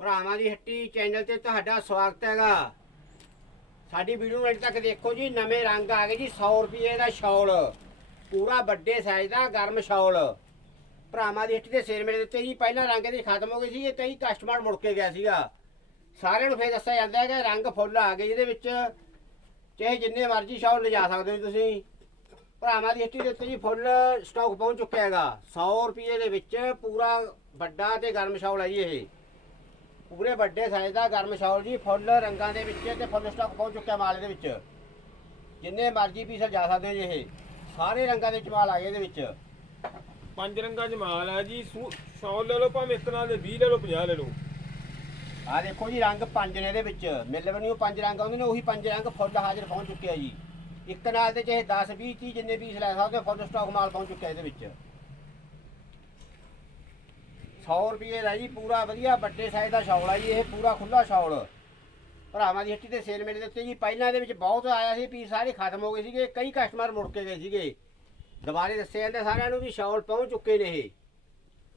ਭਰਾਵਾਂ ਦੀ ਹੱਟੀ ਚੈਨਲ ਤੇ ਤੁਹਾਡਾ ਸਵਾਗਤ ਹੈਗਾ। ਸਾਡੀ ਵੀਡੀਓ ਨੂੰ ਅੰਤ ਤੱਕ ਦੇਖੋ ਜੀ, ਨਵੇਂ ਰੰਗ ਆ ਗਏ ਜੀ 100 ਰੁਪਏ ਦਾ ਸ਼ਾਲ। ਪੂਰਾ ਵੱਡੇ ਸਾਈਜ਼ ਦਾ ਗਰਮ ਸ਼ਾਲ। ਭਰਾਵਾਂ ਦੀ ਹੱਟੀ ਦੇ ਸੇਲ ਮੇਰੇ ਦਿੱਤੇ ਜੀ, ਪਹਿਲਾਂ ਰੰਗ ਇਹਦੇ ਖਤਮ ਹੋ ਗਏ ਸੀ, ਇਹ ਕਈ ਕਸਟਮਰ ਮੁੜ ਕੇ ਗਿਆ ਸੀਗਾ। ਸਾਰਿਆਂ ਨੂੰ ਫੇਰ ਦੱਸਿਆ ਜਾਂਦਾ ਹੈ ਕਿ ਰੰਗ ਫੁੱਲ ਆ ਗਏ ਜਿਹਦੇ ਵਿੱਚ। ਚਾਹੇ ਜਿੰਨੇ ਮਰਜ਼ੀ ਸ਼ਾਲ ਲਿਜਾ ਸਕਦੇ ਹੋ ਤੁਸੀਂ। ਭਰਾਵਾਂ ਦੀ ਹੱਟੀ ਦੇ ਉੱਤੇ ਜੀ ਫੁੱਲ ਸਟਾਕ ਪਹੁੰਚ ਚੁੱਕਿਆ ਹੈਗਾ। 100 ਰੁਪਏ ਦੇ ਵਿੱਚ ਪੂਰਾ ਵੱਡਾ ਤੇ ਗਰਮ ਸ਼ਾਲ ਹੈ ਜੀ ਇਹ। ਪੂਰੇ ਵੱਡੇ ਸਾਈਜ਼ ਦਾ ਗਰਮ ਸ਼ਾਲ ਜੀ ਫੁੱਲ ਰੰਗਾਂ ਦੇ ਵਿੱਚ ਤੇ ਫੁੱਲ ਸਟਾਕ ਪਹੁੰਚ ਚੁੱਕਿਆ ਮਾਲ ਦੇ ਵਿੱਚ। ਜਿੰਨੇ ਮਰਜ਼ੀ ਪੀਸ ਜਾ ਸਕਦੇ ਹੋ ਜੀ ਇਹ। ਸਾਰੇ ਰੰਗਾਂ ਦੇ ਵਿੱਚ ਮਾਲ ਆ ਗਏ ਇਹਦੇ ਵਿੱਚ। ਪੰਜ ਰੰਗਾਂ ਚ ਮਾਲ ਆ ਜੀ ਸ਼ਾਲ ਲੈ ਲਓ ਭਾਵੇਂ ਇੱਕ ਨਾਲ ਦੇ 20 ਲੈ ਲਓ 50 ਲੈ ਲਓ। ਆ ਦੇਖੋ ਜੀ ਰੰਗ ਪੰਜ ਨੇ ਇਹਦੇ ਵਿੱਚ। ਮਿਲ ਬਣੀ ਉਹ ਪੰਜ ਰੰਗ ਆਉਂਦੇ ਨੇ ਉਹੀ ਪੰਜ ਰੰਗ ਫੁੱਲ ਹਾਜ਼ਰ ਪਹੁੰਚ ਚੁੱਕਿਆ ਜੀ। ਇੱਕ ਨਾਲ ਤੇ ਚਾਹੇ 10 20 30 ਜਿੰਨੇ ਪੀਸ ਲੈ ਸਕਦੇ ਹੋ ਫੁੱਲ ਸਟਾਕ ਮਾਲ ਪਹੁੰਚ ਚੁੱਕਿਆ ਇਹਦੇ ਵਿੱਚ। 100 ਰੁਪਏ ਦਾ ਜੀ, ਪੂਰਾ ਵਧੀਆ, ਵੱਡੇ ਸਾਈਜ਼ ਦਾ ਸ਼ੌਲ ਆ ਜੀ, ਇਹ ਪੂਰਾ ਖੁੱਲਾ ਸ਼ੌਲ। ਭਰਾਵਾਂ ਦੀ ਹੱਟੀ ਤੇ ਸੇਲ ਮੇਰੇ ਦੇ ਉੱਤੇ ਜੀ, ਪਹਿਲਾਂ ਇਹਦੇ ਵਿੱਚ ਬਹੁਤ ਆਇਆ ਸੀ ਪੀਸ ਸਾਰੇ ਖਤਮ ਹੋ ਗਏ ਸੀਗੇ, ਕਈ ਕਸਟਮਰ ਮੁੜ ਕੇ ਗਏ ਸੀਗੇ। ਦੁਬਾਰੇ ਦੱਸੇ ਜਾਂਦੇ, ਸਾਰਿਆਂ ਨੂੰ ਵੀ ਸ਼ੌਲ ਪਹੁੰਚ ਚੁੱਕੇ ਨੇ ਇਹ।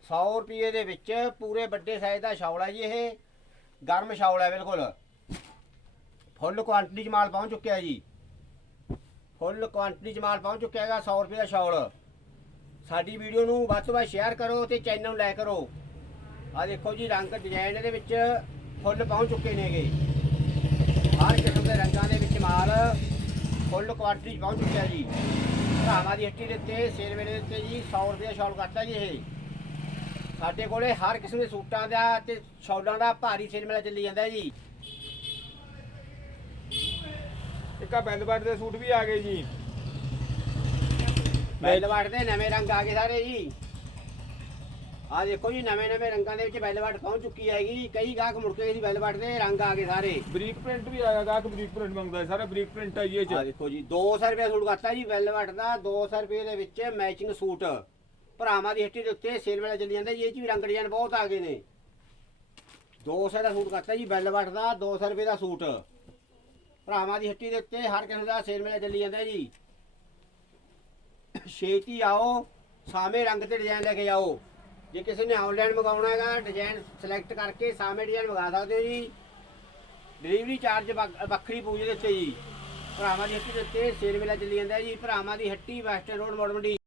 100 ਰੁਪਏ ਦੇ ਵਿੱਚ ਪੂਰੇ ਵੱਡੇ ਸਾਈਜ਼ ਦਾ ਸ਼ੌਲ ਆ ਜੀ ਇਹ। ਗਰਮ ਸ਼ੌਲ ਹੈ ਬਿਲਕੁਲ। ਫੁੱਲ ਕੁਆਂਟੀਟੀ ਚ ਮਾਲ ਪਹੁੰਚ ਚੁੱਕਿਆ ਜੀ। ਫੁੱਲ ਕੁਆਂਟੀਟੀ ਚ ਮਾਲ ਪਹੁੰਚ ਚੁੱਕਿਆ ਹੈਗਾ 100 ਰੁਪਏ ਦਾ ਸ਼ੌਲ। ਸਾਡੀ ਵੀਡੀਓ ਨੂੰ ਵੱਧ ਤੋਂ ਵੱਧ ਸ਼ੇਅਰ ਕਰੋ ਤੇ ਚੈਨਲ ਨੂੰ ਲਾਈਕ ਕਰੋ। ਆ ਦੇਖੋ ਜੀ, ਰੰਗ ਡਿਜ਼ਾਈਨ ਦੇ ਵਿੱਚ ਫੁੱਲ ਪਹੁੰਚ ਚੁੱਕੇ ਨੇਗੇ। ਹਰ ਕਿਸਮ ਦੇ ਰੰਗਾਂ ਦੇ ਵਿੱਚ ਮਾਲ ਫੁੱਲ ਕੁਆਲਿਟੀ ਚ ਪਹੁੰਚ ਚੁੱਕਿਆ ਜੀ। ਭਰਾਵਾਂ ਦੀ ਹੱਟੀ ਦੇ ਉੱਤੇ, ਸੇਲ ਵੇਲੇ ਦੇ ਉੱਤੇ ਜੀ 100 ਰੁਪਏ ਦਾ ਸ਼ਾਲ ਕੱਟਦਾ ਜੀ ਇਹ। ਸਾਡੇ ਕੋਲੇ ਹਰ ਕਿਸਮ ਦੇ ਸੂਟਾਂ ਦਾ ਤੇ ਸ਼ਾਲਾਂ ਦਾ ਭਾਰੀ ਸੇਲ ਮੇਲਾ ਚੱਲੀ ਜਾਂਦਾ ਜੀ। ਇੱਕ ਆ ਬੈਲਵਟ ਦੇ ਸੂਟ ਵੀ ਆ ਗਏ ਜੀ। ਵੈਲਵਟ ਦੇ ਨਵੇਂ ਰੰਗ ਆ ਗਏ ਸਾਰੇ ਜੀ। ਆ ਦੇਖੋ ਜੀ ਨਵੇਂ ਨਵੇਂ ਰੰਗਾਂ ਦੇ ਵਿੱਚ ਵੈਲਵਟ ਪਹੁੰਚ ਚੁੱਕੀ ਹੈਗੀ ਕਈ ਗਾਹਕ ਮੁੜ ਕੇ ਜੀ ਵੈਲਵਟ ਦੇ ਰੰਗ ਆ ਗਏ ਸਾਰੇ। ਬਰੀਕ ਪ੍ਰਿੰਟ ਵੀ ਆਇਆ ਗਾਹਕ ਬਰੀਕ ਪ੍ਰਿੰਟ ਮੰਗਦਾ ਹੈ, ਸਾਰਾ ਬਰੀਕ ਪ੍ਰਿੰਟ ਹੈ ਜੀ ਇਹ ਆ ਚ ਦੇਖੋ ਜੀ 200 ਰੁਪਏ ਸੂਟ ਕਰਤਾ ਜੀ ਵੈਲਵਟ ਦਾ 200 ਰੁਪਏ ਦੇ ਵਿੱਚ ਮੈਚਿੰਗ ਸੂਟ। ਭਰਾਵਾਂ ਦੀ ਹੱਟੀ ਦੇ ਉੱਤੇ ਸੇਲ ਵੇਲਾ ਚੱਲੀ ਜਾਂਦਾ ਜੀ ਇਹ ਚ ਵੀ ਰੰਗ ਡਿਜ਼ਾਈਨ ਬਹੁਤ ਆ ਗਏ ਨੇ। 200 ਦਾ ਸੂਟ ਕਰਤਾ ਜੀ ਵੈਲਵਟ ਦਾ 200 ਰੁਪਏ ਦਾ ਸੂਟ। ਭਰਾਵਾਂ ਦੀ ਹੱਟੀ ਦੇ ਉੱਤੇ ਹਰ ਕਿਸੇ ਦਾ ਸੇਲ ਮੇਲਾ ਚੱਲੀ ਜਾਂਦਾ ਜੀ। ਛੇਤੀ ਆਓ ਸਾਵੇਂ ਰੰਗ ਤੇ ਡਿਜ਼ਾਈਨ ਲੈ ਕੇ ਆਓ। ਜੇ ਕਿਸੇ ਨੇ ਆਨਲਾਈਨ ਮੰਗਾਉਣਾ ਹੈਗਾ ਡਿਜ਼ਾਈਨ ਸਿਲੈਕਟ ਕਰਕੇ ਸਾਵੇਂ ਡਿਜ਼ਾਈਨ ਮੰਗਾ ਸਕਦੇ ਹੋ ਜੀ। ਡਿਲੀਵਰੀ ਚਾਰਜ ਵੱਖਰੀ ਪੂਜੇ ਦੇ ਉੱਤੇ ਜੀ। ਭਰਾਵਾਂ ਦੀ ਹੱਟੀ ਦੇ ਉੱਤੇ ਸੇਲ ਮੇਲਾ ਚੱਲੀ ਜਾਂਦਾ ਜੀ। ਭਰਾਵਾਂ ਦੀ ਹੱਟੀ ਵੈਸਟਰਨ ਰੋਡ ਮੋੜ ਮੰਡੀ